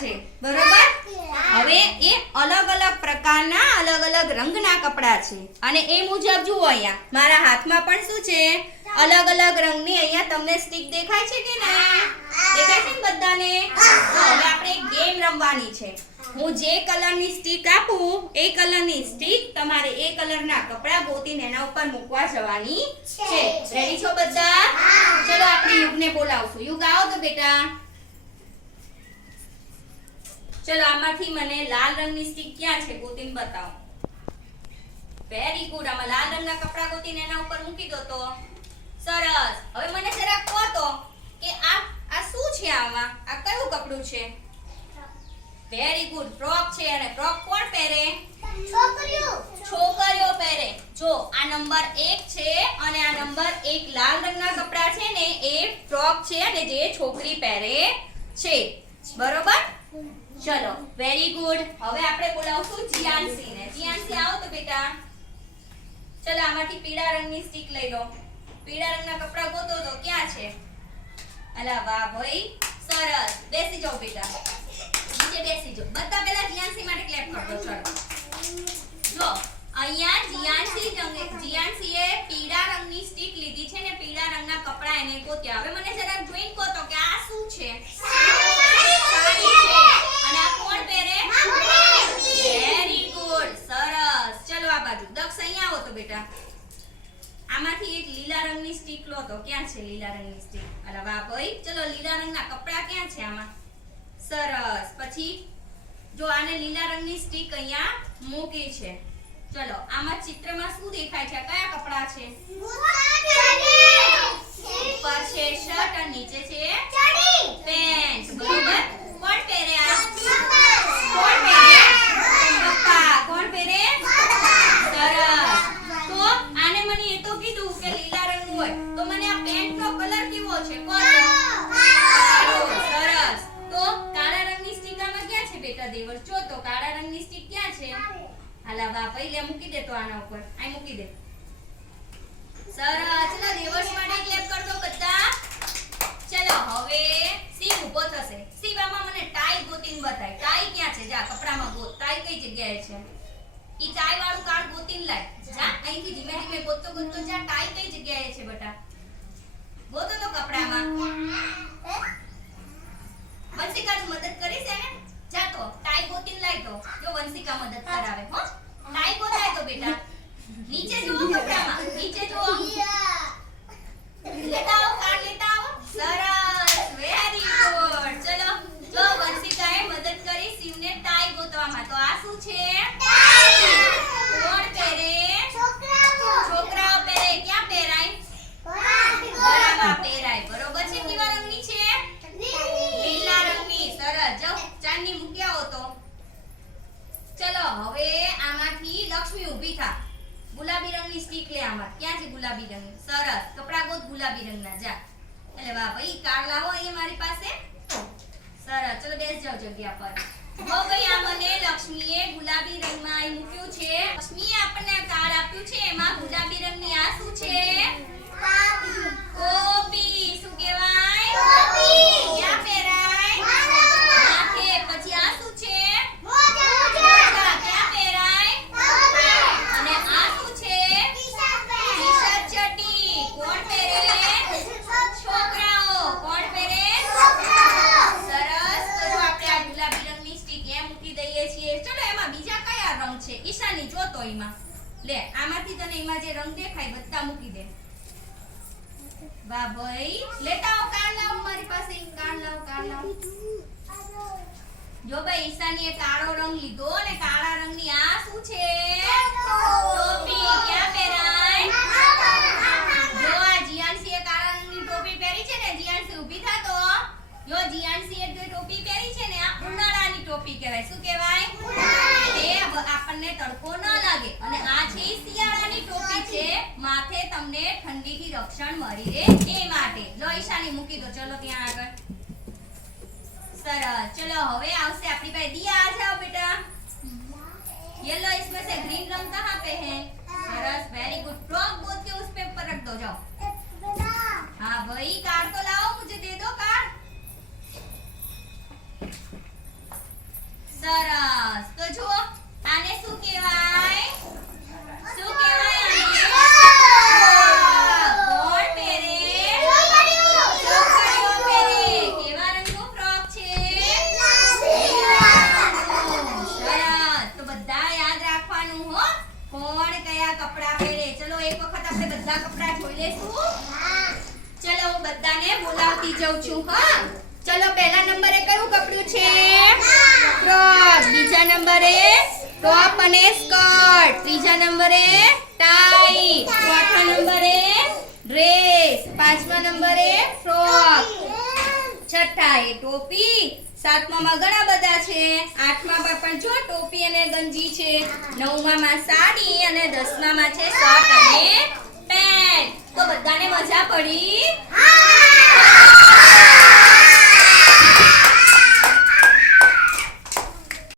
છે. બરોબર? હવે એ અલગ અલગ પ્રકારના અલગ અલગ રંગના કપડાં છે. અને એ મુજબ જુઓ અહીંયા, મારા હાથમાં પણ શું છે? અલગ અલગ રંગની અહીંયા તમને સ્ટીક દેખાય છે કે ના? દેખાય છે ને બધાને? હવે આપણે ગેમ રમવાની છે. હું જે કલરની સ્ટીક આપું, એ કલરની સ્ટીક તમારે એ કલરના કપડાં ગોતીને એના ઉપર મૂકવા જવાની છે. રેડી છો બધા? ચલો આપણે યુગને બોલાવશું. યુગ આવો તો બેટા. ચલો આમાંથી મને લાલ રંગની સ્ટીક ક્યાં છે ગોતીને બતાવો. વેરી ગુડ આમાં લાલ રંગના કપડા ગોતીને એના ઉપર મૂકી દો તો. સરસ. હવે મને જરા કહો તો કે આ આ શું છે આમાં? આ કયું કપડું છે? વેરી ગુડ ફ્રોક છે અને ફ્રોક કોણ પહેરે? છોકરીઓ. પહેરે. જો, આ નંબર 1 છે અને આ નંબર 1 લાલ રંગના કપડા છે ને એ ફ્રોક છે અને જે છોકરી પહેરે છે. બરોબર? ચલો વેરી ગુડ હવે આપણે બોલાવશું જીયાનસી ને. જીયાનસી, આવો તો બેટા. ચલો, આમાંથી પીળા રંગની સ્ટીક લઈ લો. પીળા રંગના કપડા ગોતો તો ક્યાં છે? અલા વાહ ભાઈ, સરસ. બેસી જાઓ બેટા. નીચે બેસી જાઓ. બધા પહેલા જીયાનસી માટે ક્લેપ કરો, ચલો. સરસ. ચલો આ બાજુ. દક્ષ, અહીંયા આવો તો બેટા. આમાંથી એક લીલા રંગની સ્ટીક લો તો. ક્યાં છે લીલા રંગની સ્ટીક અલા વાહ ભાઈ. ચલો, લીલા રંગના કપડા ક્યાં છે આમાં? સરસ. પછી જો આને લીલા રંગની સ્ટીક અહીંયા મૂકી છે. ચલો, આમાં ચિત્રમાં શું દેખાય છે? કયા કપડા છે? હાલા બા પહેલે મૂકી દે તો આના ઉપર. આય મૂકી દે. સરસ. ચલો, દિવસ માટે ક્લેપ કર દો બધા. ચલો, હવે શિવ ઊભો થશે. શિવ આમાં મને ટાઈ ગોતીને બતાય. ટાઈ ક્યાં છે? જા, કપડામાં ગોત ટાઈ કઈ જગ્યાએ છે? ઈ ટાઈ વાળું કાર્ડ ગોતીને લાય. જા, અહીંથી ધીમે ધીમે ગોતતો ગોતતો જા. ટાઈ કઈ જગ્યાએ છે બેટા? ગોતો તો કપડામાં વંશિકા તું મદદ કરીશ એને જા તો ટાઈ ગોતીને લાય તો જો વંશિકા મદદ કરાવે હો. ટાઈ થાય તો બેટા. નીચે જુઓ કપડામાં નીચે જુઓ લેતા આવો કાર્ડ લેતા આવો સરસ વેરી ગુડ ચલો જો વંશિકાએ મદદ કરી શિવને ટાઈ ગોતવામાં તો આ શું છે કોણ પહેરે છોકરાઓ પહેરે ક્યાં પહેરાય ગળામાં પહેરાય બરોબર છે કેવા રંગની છે લીલા રંગની સરસ જો ચાંદની મૂકી આવો તો ચલો હવે આમાંથી લક્ષ્મી ગુલાબી રંગની સ્ટીક લે આમાં. ક્યાં છે ગુલાબી રંગ? સરસ. કપડા ગોત ગુલાબી રંગના. જા. એટલે વાહ ભાઈ કાર્ડ લાવો અહીંયા મારી પાસે. સરસ. ચલો બેસ જાવ જગ્યા પર. હો ભાઈ આ મને લક્ષ્મીએ ગુલાબી રંગમાં અહીં મૂક્યું છે. લક્ષ્મીએ આપણને કાર્ડ આપ્યું છે. એમાં ગુલાબી રંગની આ શું છે? ટોપી શું કહેવાય ક્યાં પહેરાય માથે પછી આ શું છે મોજા ક્યાં પહેરાય અને આ શું છે ટી-શર્ટ ચડ્ડી કોણ પહેરે છોકરાઓ કોણ પહેરે સરસ તો જો આપણે આ ગુલાબી રંગની સ્ટીક એમ મૂકી દઈએ છીએ ચલો એમાં બીજા કયા રંગ છે ઈશાની જો તો એમાં. લે, આમાંથી તને એમાં જે રંગ દેખાય બધા મૂકી દે. વાહ ભાઈ. લેતા આવો કાર્ડ લાવ મારી પાસે કાર્ડ લાવ કાર્ડ લાવ. જો ભાઈ ઈશાનીએ કાળો રંગ લીધો અને કાળા રંગની આ શું છે? ટોપી. ક્યાં પહેરાય? જો આ જીયાનસીએ કાળા રંગની ટોપી પહેરી છે ને જીયાનસી ઊભી થા તો. જો જીયાનસીએ ટોપી પહેરી છે ને, આ ઉનાળાની ટોપી કહેવાય. શું કહેવાય? બ- આપણને તડકો ન લાગે અને આ છે ઈ શિયાળાની ટોપી છે માથે તમને ઠંડીથી રક્ષણ મળી રહે એ માટે લો ઈશાની મૂકી દો ચલો ત્યાં આગળ सरस चलो હવે આવશે આપણી પાસે દિયા આ જાઓ બેટા येलो इसमें से ग्रीन रंग कहाँ पे है सरस वेरी गुड फ्रॉक बोल के उस पे ऊपर रख दो जाओ हाँ भाई कार्ड तो लाओ લેશું? ચલો, હું બધાને બોલાવતી જાઉં છું, હા? ચલો, પહેલા નંબરે કયું કપડું છે? ફ્રોક બીજા નંબરે ટોપ અને સ્કર્ટ. ત્રીજા નંબરે ટાઈ. ચોથા નંબરે ડ્રેસ. પાંચમા નંબરે ફ્રોક. છઠ્ઠા એ ટોપી. સાતમામાં ઘણા બધા છે. આઠમામાં પણ જો ટોપી અને ગંજી છે. નવમામાં સાડી અને દસમામાં છે શર્ટ અને તો બધાને મજા પડી? હા.